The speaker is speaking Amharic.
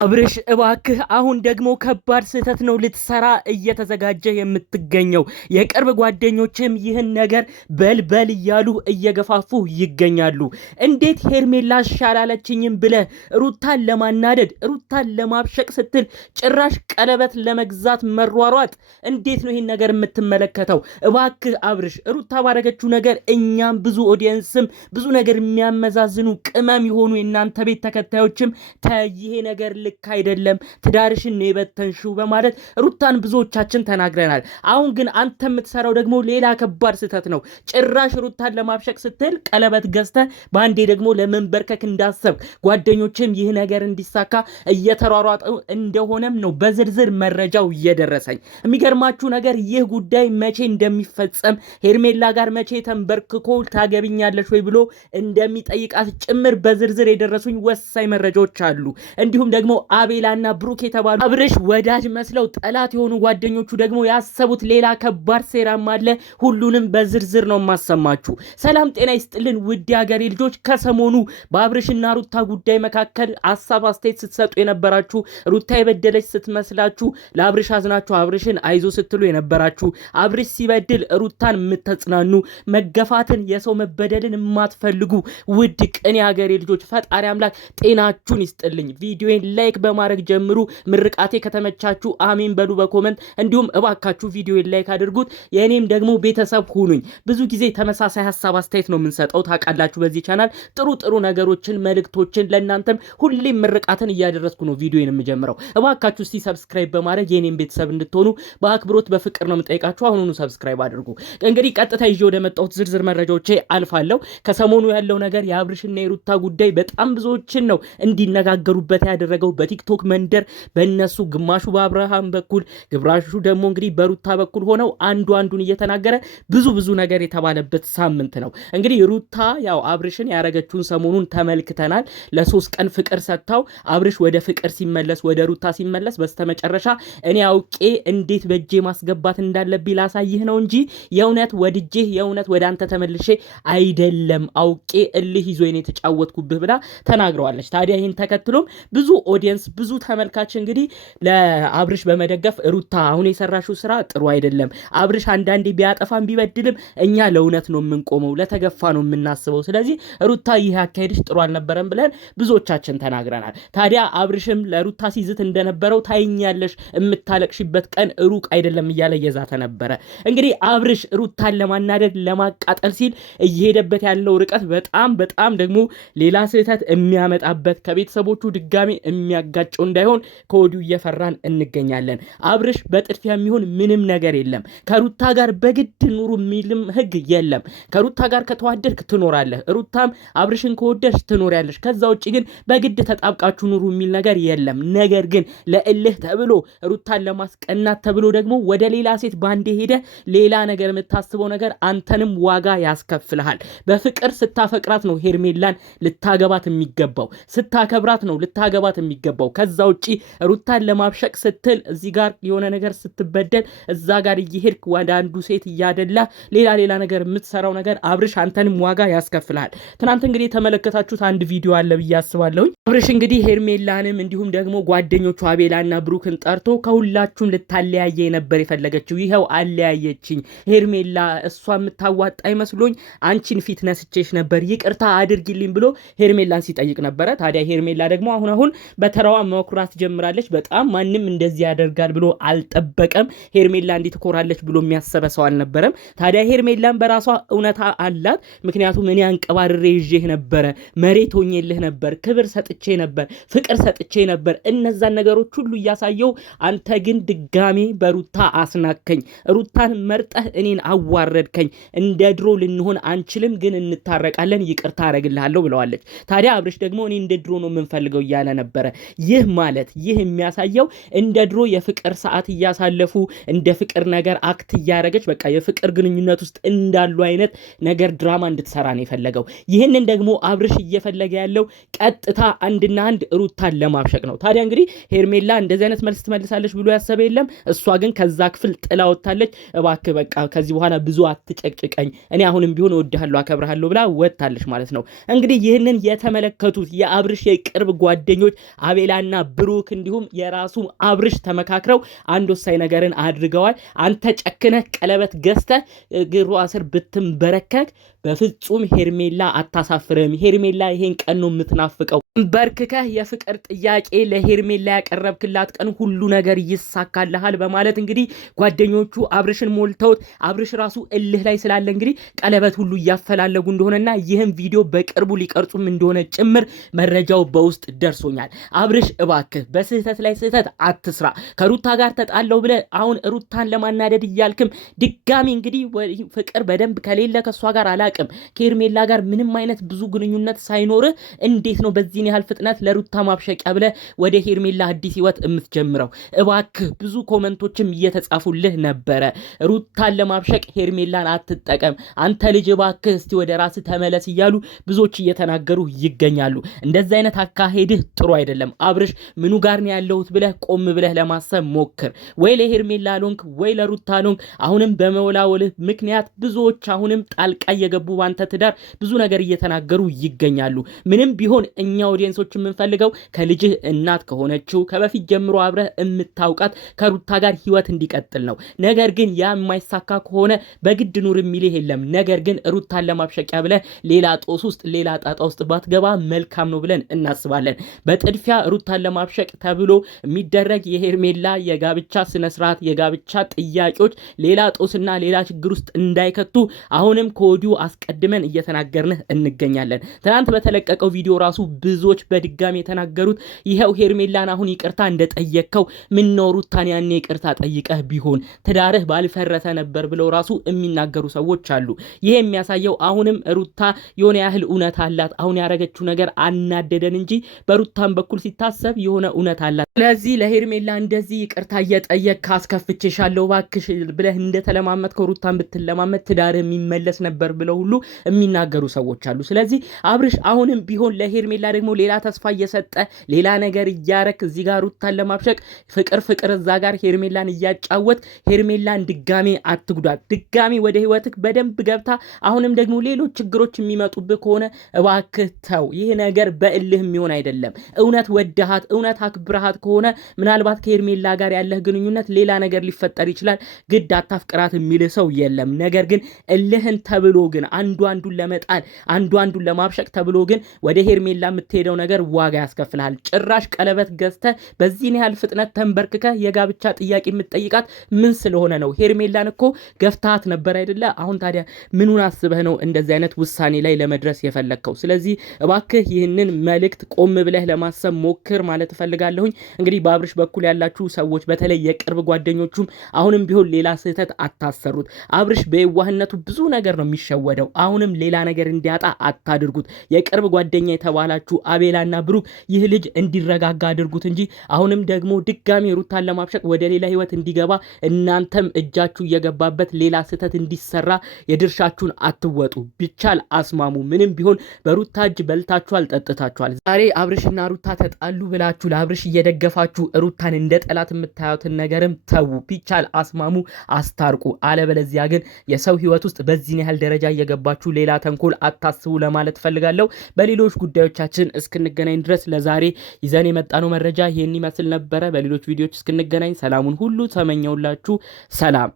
አብርሽ እባክህ አሁን ደግሞ ከባድ ስህተት ነው ልትሰራ እየተዘጋጀ የምትገኘው። የቅርብ ጓደኞችም ይህን ነገር በልበል እያሉ እየገፋፉ ይገኛሉ። እንዴት ሄርሜላ ሻላለችኝም ብለህ ሩታን ለማናደድ ሩታን ለማብሸቅ ስትል ጭራሽ ቀለበት ለመግዛት መሯሯጥ፣ እንዴት ነው ይህን ነገር የምትመለከተው? እባክህ አብርሽ ሩታ ባረገችው ነገር እኛም ብዙ ኦዲየንስም ብዙ ነገር የሚያመዛዝኑ ቅመም የሆኑ የእናንተ ቤት ተከታዮችም ይሄ ነገር ልክ አይደለም ትዳርሽን ነው የበተንሽው በማለት ሩታን ብዙዎቻችን ተናግረናል። አሁን ግን አንተ የምትሰራው ደግሞ ሌላ ከባድ ስህተት ነው። ጭራሽ ሩታን ለማብሸቅ ስትል ቀለበት ገዝተህ በአንዴ ደግሞ ለመንበርከክ እንዳሰብክ ጓደኞችም ይህ ነገር እንዲሳካ እየተሯሯጡ እንደሆነም ነው በዝርዝር መረጃው እየደረሰኝ። የሚገርማችሁ ነገር ይህ ጉዳይ መቼ እንደሚፈጸም ሄርሜላ ጋር መቼ ተንበርክኮ ታገብኛለሽ ወይ ብሎ እንደሚጠይቃት ጭምር በዝርዝር የደረሱኝ ወሳኝ መረጃዎች አሉ። እንዲሁም ደግሞ አቤላና ብሩክ የተባሉ አብርሽ ወዳጅ መስለው ጠላት የሆኑ ጓደኞቹ ደግሞ ያሰቡት ሌላ ከባድ ሴራም አለ። ሁሉንም በዝርዝር ነው ማሰማችሁ። ሰላም ጤና ይስጥልን ውድ ሀገሬ ልጆች። ከሰሞኑ በአብርሽና ሩታ ጉዳይ መካከል ሀሳብ አስተያየት ስትሰጡ የነበራችሁ፣ ሩታ የበደለች ስትመስላችሁ ለአብርሽ አዝናችሁ አብርሽን አይዞ ስትሉ የነበራችሁ፣ አብርሽ ሲበድል ሩታን የምትጽናኑ፣ መገፋትን የሰው መበደልን የማትፈልጉ ውድ ቅን ሀገሬ ልጆች ፈጣሪ አምላክ ጤናችሁን ይስጥልኝ። ቪዲዮን ላይክ በማድረግ ጀምሩ። ምርቃቴ ከተመቻችሁ አሜን በሉ በኮመንት። እንዲሁም እባካችሁ ቪዲዮን ላይክ አድርጉት። የኔም ደግሞ ቤተሰብ ሁኑኝ። ብዙ ጊዜ ተመሳሳይ ሐሳብ አስተያየት ነው የምንሰጠው ታውቃላችሁ። በዚህ ቻናል ጥሩ ነገሮችን መልእክቶችን ለእናንተም ሁሌም ምርቃትን እያደረስኩ ነው ቪዲዮን የምጀምረው። እባካችሁ እስቲ ሰብስክራይብ በማድረግ የኔም ቤተሰብ እንድትሆኑ በአክብሮት በፍቅር ነው የምጠይቃችሁ። አሁኑኑ ሰብስክራይብ አድርጉ። እንግዲህ ቀጥታ ይዤ ወደ መጣሁት ዝርዝር መረጃዎቼ አልፋለሁ። ከሰሞኑ ያለው ነገር የአብርሽና የሩታ ጉዳይ በጣም ብዙዎችን ነው እንዲነጋገሩበት ያደረገው በቲክቶክ መንደር በእነሱ ግማሹ በአብርሃም በኩል ግብራሹ ደግሞ እንግዲህ በሩታ በኩል ሆነው አንዱን እየተናገረ ብዙ ነገር የተባለበት ሳምንት ነው። እንግዲህ ሩታ ያው አብርሽን ያረገችውን ሰሞኑን ተመልክተናል። ለ3 ቀን ፍቅር ሰጥታው አብርሽ ወደ ፍቅር ሲመለስ ወደ ሩታ ሲመለስ በስተመጨረሻ እኔ አውቄ እንዴት በእጄ ማስገባት እንዳለብኝ ላሳይህ ነው እንጂ የእውነት ወድጄ የእውነት ወደ አንተ ተመልሼ አይደለም አውቄ እልህ ይዞኝ የተጫወትኩብህ ብላ ተናግረዋለች። ታዲያ ይህን ተከትሎም ብዙ ኦዲየንስ ብዙ ተመልካች እንግዲህ ለአብርሽ በመደገፍ ሩታ አሁን የሰራሽው ስራ ጥሩ አይደለም፣ አብርሽ አንዳንዴ ቢያጠፋም ቢበድልም እኛ ለእውነት ነው የምንቆመው፣ ለተገፋ ነው የምናስበው፣ ስለዚህ ሩታ ይህ አካሄድሽ ጥሩ አልነበረም ብለን ብዙዎቻችን ተናግረናል። ታዲያ አብርሽም ለሩታ ሲዝት እንደነበረው ታይኛለሽ የምታለቅሽበት ቀን ሩቅ አይደለም እያለ እየዛተ ነበረ። እንግዲህ አብርሽ ሩታን ለማናደድ ለማቃጠል ሲል እየሄደበት ያለው ርቀት በጣም ደግሞ ሌላ ስህተት የሚያመጣበት ከቤተሰቦቹ ድጋሚ የሚያጋጨው እንዳይሆን ከወዲሁ እየፈራን እንገኛለን። አብርሽ በጥድፊያ የሚሆን ምንም ነገር የለም። ከሩታ ጋር በግድ ኑሩ የሚልም ህግ የለም። ከሩታ ጋር ከተዋደድክ ትኖራለህ፣ ሩታም አብርሽን ከወደድሽ ትኖሪያለሽ። ከዛ ውጭ ግን በግድ ተጣብቃችሁ ኑሩ የሚል ነገር የለም። ነገር ግን ለእልህ ተብሎ ሩታን ለማስቀናት ተብሎ ደግሞ ወደ ሌላ ሴት ባንዴ ሄደ ሌላ ነገር የምታስበው ነገር አንተንም ዋጋ ያስከፍልሃል። በፍቅር ስታፈቅራት ነው ሄርሜላን ልታገባት የሚገባው፣ ስታከብራት ነው ልታገባት የሚገባው። ከዛ ውጪ ሩታን ለማብሸቅ ስትል እዚህ ጋር የሆነ ነገር ስትበደል እዛ ጋር እየሄድክ ወደ አንዱ ሴት እያደላ ሌላ ነገር የምትሰራው ነገር አብርሽ አንተንም ዋጋ ያስከፍልሃል። ትናንት እንግዲህ የተመለከታችሁት አንድ ቪዲዮ አለ ብዬ አስባለሁ። አብርሽ እንግዲህ ሄርሜላንም እንዲሁም ደግሞ ጓደኞቹ አቤላና ብሩክን ጠርቶ ከሁላችሁም ልታለያየ ነበር የፈለገችው፣ ይኸው አለያየችኝ። ሄርሜላ እሷ የምታዋጣ አይመስሎኝ አንቺን ፊት ነስቼሽ ነበር ይቅርታ አድርጊልኝ ብሎ ሄርሜላን ሲጠይቅ ነበረ። ታዲያ ሄርሜላ ደግሞ አሁን በተራዋ መኩራት ጀምራለች። በጣም ማንም እንደዚህ ያደርጋል ብሎ አልጠበቀም። ሄርሜላ እንዲህ ትኮራለች ብሎ የሚያሰበ ሰው አልነበረም። ታዲያ ሄርሜላን በራሷ እውነታ አላት። ምክንያቱም እኔ አንቀባርሬ ይዤህ ነበረ፣ መሬት ሆኜልህ ነበር፣ ክብር ሰጥቼ ነበር፣ ፍቅር ሰጥቼ ነበር፣ እነዛን ነገሮች ሁሉ እያሳየው አንተ ግን ድጋሜ በሩታ አስናከኝ፣ ሩታን መርጠህ እኔን አዋረድከኝ፣ እንደ ድሮ ልንሆን አንችልም፣ ግን እንታረቃለን፣ ይቅርታ አረግልሃለሁ ብለዋለች። ታዲያ አብርሽ ደግሞ እኔ እንደ ድሮ ነው የምንፈልገው እያለ ነበረ። ይህ የሚያሳየው እንደ ድሮ የፍቅር ሰዓት እያሳለፉ እንደ ፍቅር ነገር አክት እያረገች በቃ የፍቅር ግንኙነት ውስጥ እንዳሉ አይነት ነገር ድራማ እንድትሰራ ነው የፈለገው። ይህንን ደግሞ አብርሽ እየፈለገ ያለው ቀጥታ አንድና አንድ ሩታን ለማብሸቅ ነው። ታዲያ እንግዲህ ሄርሜላ እንደዚህ አይነት መልስ ትመልሳለች ብሎ ያሰበ የለም። እሷ ግን ከዛ ክፍል ጥላ ወጣለች። እባክህ በቃ ከዚህ በኋላ ብዙ አትጨቅጭቀኝ፣ እኔ አሁንም ቢሆን እወድሃለሁ አከብርሃለሁ ብላ ወጣለች ማለት ነው። እንግዲህ ይህንን የተመለከቱት የአብርሽ የቅርብ ጓደኞች አቤላና ብሩክ እንዲሁም የራሱ አብርሽ ተመካክረው አንድ ወሳኝ ነገርን አድርገዋል። አንተ ጨክነህ ቀለበት ገዝተህ እግሯ ስር ብትንበረከክ በፍጹም ሄርሜላ አታሳፍርም። ሄርሜላ ይሄን ቀን ነው የምትናፍቀው። በርክከህ የፍቅር ጥያቄ ለሄርሜላ ያቀረብክላት ቀን ሁሉ ነገር ይሳካልሃል በማለት እንግዲህ ጓደኞቹ አብርሽን ሞልተውት አብርሽ ራሱ እልህ ላይ ስላለ እንግዲህ ቀለበት ሁሉ እያፈላለጉ እንደሆነና ይህም ቪዲዮ በቅርቡ ሊቀርጹም እንደሆነ ጭምር መረጃው በውስጥ ደርሶኛል። አብርሽ እባክህ በስህተት ላይ ስህተት አትስራ። ከሩታ ጋር ተጣለው ብለህ አሁን ሩታን ለማናደድ እያልክም ድጋሚ እንግዲህ ፍቅር በደንብ ከሌለ ከሷ ጋር አላቅም ከሄርሜላ ጋር ምንም አይነት ብዙ ግንኙነት ሳይኖርህ እንዴት ነው በዚህ ያህል ፍጥነት ለሩታ ማብሸቂያ ብለህ ወደ ሄርሜላ አዲስ ህይወት የምትጀምረው? እባክህ ብዙ ኮመንቶችም እየተጻፉልህ ነበረ። ሩታን ለማብሸቅ ሄርሜላን አትጠቀም አንተ ልጅ እባክህ እስቲ ወደ ራስህ ተመለስ እያሉ ብዙዎች እየተናገሩ ይገኛሉ። እንደዚህ አይነት አካሄድህ ጥሩ አይደለም። አብርሽ ምኑ ጋር ነው ያለሁት ብለህ ቆም ብለህ ለማሰብ ሞክር። ወይ ለሄርሜላ ሎንክ ወይ ለሩታ ሎንክ። አሁንም በመወላወልህ ምክንያት ብዙዎች አሁንም ጣልቃ እየገቡ ባንተ ትዳር ብዙ ነገር እየተናገሩ ይገኛሉ። ምንም ቢሆን እኛ ኦዲየንሶች የምንፈልገው ከልጅህ እናት ከሆነችው ከበፊት ጀምሮ አብረህ የምታውቃት ከሩታ ጋር ህይወት እንዲቀጥል ነው። ነገር ግን ያ የማይሳካ ከሆነ በግድ ኑር የሚልህ የለም። ነገር ግን ሩታን ለማብሸቂያ ብለህ ሌላ ጦስ ውስጥ ሌላ ጣጣ ውስጥ ባትገባ መልካም ነው ብለን እናስባለን። በጥድፊያ ሩታን ለማብሸቅ ተብሎ የሚደረግ የሄርሜላ የጋብቻ ስነስርዓት የጋብቻ ጥያቄዎች ሌላ ጦስና ሌላ ችግር ውስጥ እንዳይከቱ አሁንም ከወዲሁ አስቀድመን እየተናገርንህ እንገኛለን። ትናንት በተለቀቀው ቪዲዮ ራሱ ብዙዎች በድጋሚ የተናገሩት ይሄው ሄርሜላን አሁን ይቅርታ እንደጠየቅከው ምን ነው ሩታን ያኔ ይቅርታ ጠይቀህ ቢሆን ትዳርህ ባልፈረሰ ነበር ብለው ራሱ የሚናገሩ ሰዎች አሉ። ይሄ የሚያሳየው አሁንም ሩታ የሆነ ያህል እውነት አላት። አሁን ያረገችው ነገር አናደደን እንጂ በሩታን በኩል ሲታሰብ የሆነ እውነት አላት። ስለዚህ ለሄርሜላ እንደዚህ ይቅርታ እየጠየቅ ካስከፍቼሻለሁ እባክሽ ብለህ እንደተለማመጥከው ሩታን ብትለማመጥ ትዳርህ የሚመለስ ነበር ብለው ሁሉ የሚናገሩ ሰዎች አሉ። ስለዚህ አብርሽ አሁንም ቢሆን ለሄርሜላ ደግሞ ሌላ ተስፋ እየሰጠ ሌላ ነገር እያረክ እዚህ ጋር ሩታን ለማብሸቅ ፍቅር እዛ ጋር ሄርሜላን እያጫወት ሄርሜላን ድጋሚ አትጉዳት። ድጋሚ ወደ ህይወትክ በደንብ ገብታ አሁንም ደግሞ ሌሎች ችግሮች የሚመጡብህ ከሆነ እባክህ ተው። ይህ ነገር በእልህ የሚሆን አይደለም። እውነት ወደሃት እውነት አክብረሃት ከሆነ ምናልባት ከሄርሜላ ጋር ያለህ ግንኙነት ሌላ ነገር ሊፈጠር ይችላል። ግድ አታፍቅራት የሚልህ ሰው የለም። ነገር ግን እልህን ተብሎ ግን አንዱን ለመጣል አንዱን ለማብሸቅ ተብሎ ግን ወደ ሄርሜላ የምትሄደው ነገር ዋጋ ያስከፍልሃል። ጭራሽ ቀለበት ገዝተህ በዚህን ያህል ፍጥነት ተንበርክከህ የጋብቻ ጥያቄ የምትጠይቃት ምን ስለሆነ ነው? ሄርሜላን እኮ ገፍታት ነበር አይደለ? አሁን ታዲያ ምኑን አስበህ ነው እንደዚህ አይነት ውሳኔ ላይ ለመድረስ የፈለግከው? ስለዚህ እባክህ ይህንን መልእክት ቆም ብለህ ለማሰብ ሞክር ማለት እፈልጋለሁኝ። እንግዲህ በአብርሽ በኩል ያላችሁ ሰዎች በተለይ የቅርብ ጓደኞቹም አሁንም ቢሆን ሌላ ስህተት አታሰሩት። አብርሽ በየዋህነቱ ብዙ ነገር ነው የሚሸወደው። አሁንም ሌላ ነገር እንዲያጣ አታድርጉት። የቅርብ ጓደኛ የተባላችሁ አቤላና ብሩክ ይህ ልጅ እንዲረጋጋ አድርጉት እንጂ አሁንም ደግሞ ድጋሚ ሩታን ለማብሸቅ ወደ ሌላ ህይወት እንዲገባ እናንተም እጃችሁ እየገባበት ሌላ ስህተት እንዲሰራ የድርሻችሁን አትወጡ። ቢቻል አስማሙ። ምንም ቢሆን በሩታ እጅ በልታችኋል፣ ጠጥታችኋል። ዛሬ አብርሽና ሩታ ተጣሉ ብላችሁ ለአብርሽ እየደገፋችሁ ሩታን እንደ ጠላት የምታዩትን ነገርም ተዉ። ቢቻል አስማሙ፣ አስታርቁ። አለበለዚያ ግን የሰው ህይወት ውስጥ በዚህን ያህል ደረጃ እየገባችሁ ሌላ ተንኮል አታስቡ ለማለት ፈልጋለሁ። በሌሎች ጉዳዮቻችን እስክንገናኝ ድረስ ለዛሬ ይዘን የመጣነው መረጃ ይህን ይመስል ነበረ። በሌሎች ቪዲዮዎች እስክንገናኝ ሰላሙን ሁሉ ተመኘውላችሁ። ሰላም።